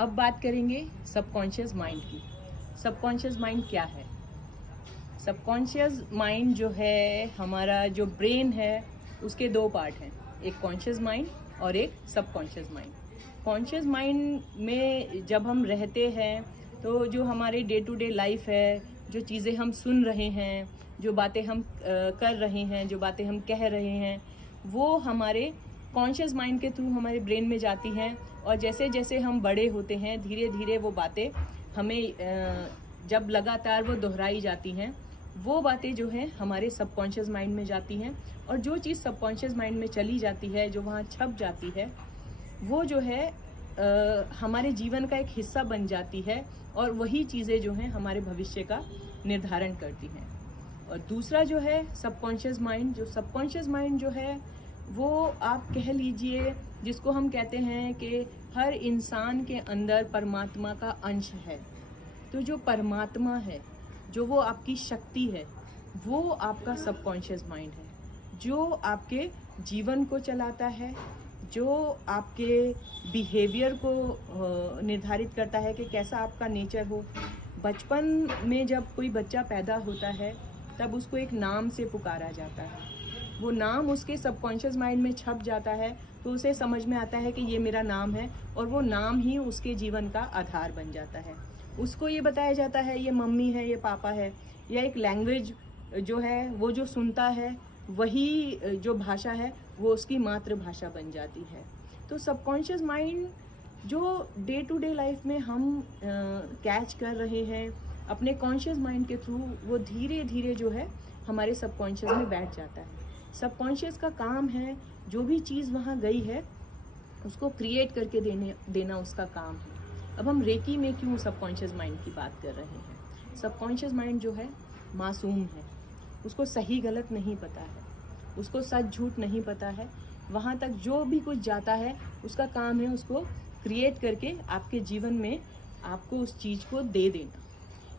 अब बात करेंगे सबकॉन्शियस माइंड की। सबकॉन्शियस माइंड क्या है? सबकॉन्शियस माइंड जो है, हमारा जो ब्रेन है उसके दो पार्ट हैं, एक कॉन्शियस माइंड और एक सबकॉन्शियस माइंड। कॉन्शियस माइंड में जब हम रहते हैं तो जो हमारे डे टू डे लाइफ है, जो चीज़ें हम सुन रहे हैं, जो बातें हम कर रहे हैं, जो बातें हम कह रहे हैं, वो हमारे कॉन्शियस माइंड के थ्रू हमारे ब्रेन में जाती हैं। और जैसे जैसे हम बड़े होते हैं धीरे धीरे वो बातें हमें जब लगातार वो दोहराई जाती हैं, वो बातें जो हैं हमारे सबकॉन्शियस माइंड में जाती हैं। और जो चीज़ सबकॉन्शियस माइंड में चली जाती है, जो वहाँ छप जाती है, वो जो है हमारे जीवन का एक हिस्सा बन जाती है और वही चीज़ें जो हैं हमारे भविष्य का निर्धारण करती हैं। और दूसरा जो है सबकॉन्शियस माइंड, जो सबकॉन्शियस माइंड जो है वो आप कह लीजिए, जिसको हम कहते हैं कि हर इंसान के अंदर परमात्मा का अंश है। तो जो परमात्मा है, जो वो आपकी शक्ति है, वो आपका सबकॉन्शियस माइंड है, जो आपके जीवन को चलाता है, जो आपके बिहेवियर को निर्धारित करता है कि कैसा आपका नेचर हो। बचपन में जब कोई बच्चा पैदा होता है तब उसको एक नाम से पुकारा जाता है, वो नाम उसके सबकॉन्शियस माइंड में छप जाता है, तो उसे समझ में आता है कि ये मेरा नाम है, और वो नाम ही उसके जीवन का आधार बन जाता है। उसको ये बताया जाता है ये मम्मी है, ये पापा है, या एक लैंग्वेज जो है वो जो सुनता है वही जो भाषा है वो उसकी मातृभाषा बन जाती है। तो सबकॉन्शियस माइंड जो डे टू डे लाइफ में हम कैच कर रहे हैं अपने कॉन्शियस माइंड के थ्रू, वो धीरे धीरे जो है हमारे सबकॉन्शियस में बैठ जाता है। सबकॉन्शियस का काम है जो भी चीज़ वहाँ गई है उसको क्रिएट करके देना उसका काम है। अब हम रेकी में क्यों सबकॉन्शियस माइंड की बात कर रहे हैं? सबकॉन्शियस माइंड जो है मासूम है, उसको सही गलत नहीं पता है, उसको सच झूठ नहीं पता है। वहाँ तक जो भी कुछ जाता है उसका काम है उसको क्रिएट करके आपके जीवन में आपको उस चीज़ को दे देना।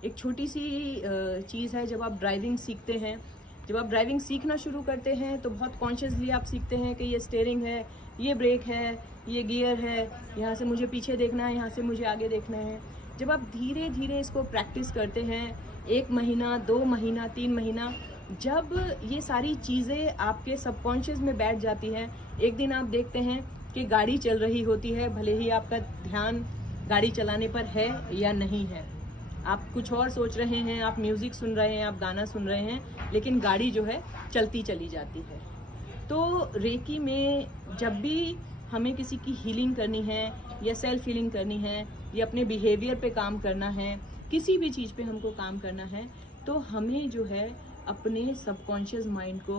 एक छोटी सी चीज़ है, जब आप ड्राइविंग सीखते हैं, जब आप ड्राइविंग सीखना शुरू करते हैं तो बहुत कॉन्शियसली आप सीखते हैं कि ये स्टीयरिंग है, ये ब्रेक है, ये गियर है, यहाँ से मुझे पीछे देखना है, यहाँ से मुझे आगे देखना है। जब आप धीरे धीरे इसको प्रैक्टिस करते हैं, 1 महीना, 2 महीना, 3 महीना, जब ये सारी चीज़ें आपके सबकॉन्शियस में बैठ जाती हैं, एक दिन आप देखते हैं कि गाड़ी चल रही होती है, भले ही आपका ध्यान गाड़ी चलाने पर है या नहीं है, आप कुछ और सोच रहे हैं, आप म्यूज़िक सुन रहे हैं, आप गाना सुन रहे हैं, लेकिन गाड़ी जो है चलती चली जाती है। तो रेकी में जब भी हमें किसी की हीलिंग करनी है या सेल्फ हीलिंग करनी है या अपने बिहेवियर पे काम करना है, किसी भी चीज़ पे हमको काम करना है, तो हमें जो है अपने सबकॉन्शियस माइंड को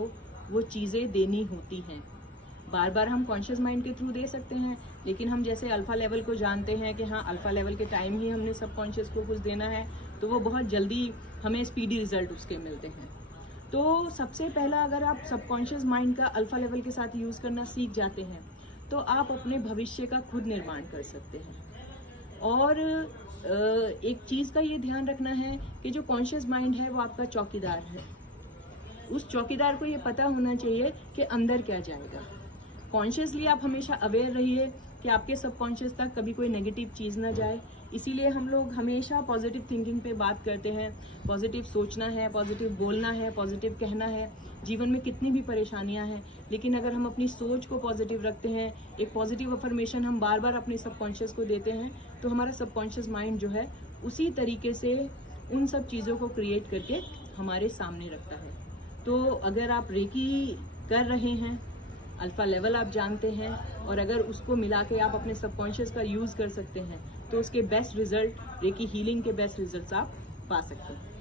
वो चीज़ें देनी होती हैं। बार बार हम कॉन्शियस माइंड के थ्रू दे सकते हैं, लेकिन हम जैसे अल्फ़ा लेवल को जानते हैं कि हाँ अल्फ़ा लेवल के टाइम ही हमने सबकॉन्शियस को कुछ देना है, तो वो बहुत जल्दी हमें स्पीडी रिजल्ट उसके मिलते हैं। तो सबसे पहला, अगर आप सबकॉन्शियस माइंड का अल्फ़ा लेवल के साथ यूज़ करना सीख जाते हैं तो आप अपने भविष्य का खुद निर्माण कर सकते हैं। और एक चीज़ का ये ध्यान रखना है कि जो कॉन्शियस माइंड है वो आपका चौकीदार है। उस चौकीदार को ये पता होना चाहिए कि अंदर क्या जाएगा। कॉन्शियसली आप हमेशा अवेयर रहिए कि आपके सबकॉन्शियस तक कभी कोई नेगेटिव चीज़ ना जाए। इसीलिए हम लोग हमेशा पॉजिटिव थिंकिंग पे बात करते हैं। पॉजिटिव सोचना है, पॉजिटिव बोलना है, पॉजिटिव कहना है। जीवन में कितनी भी परेशानियां हैं, लेकिन अगर हम अपनी सोच को पॉजिटिव रखते हैं, एक पॉजिटिव अफर्मेशन हम बार बार अपने सबकॉन्शियस को देते हैं, तो हमारा सबकॉन्शियस माइंड जो है उसी तरीके से उन सब चीज़ों को क्रिएट करके हमारे सामने रखता है। तो अगर आप रेकी कर रहे हैं, अल्फ़ा लेवल आप जानते हैं, और अगर उसको मिला के आप अपने सबकॉन्शियस का यूज़ कर सकते हैं, तो उसके बेस्ट रिजल्ट, रेकी हीलिंग के बेस्ट रिजल्ट्स आप पा सकते हैं।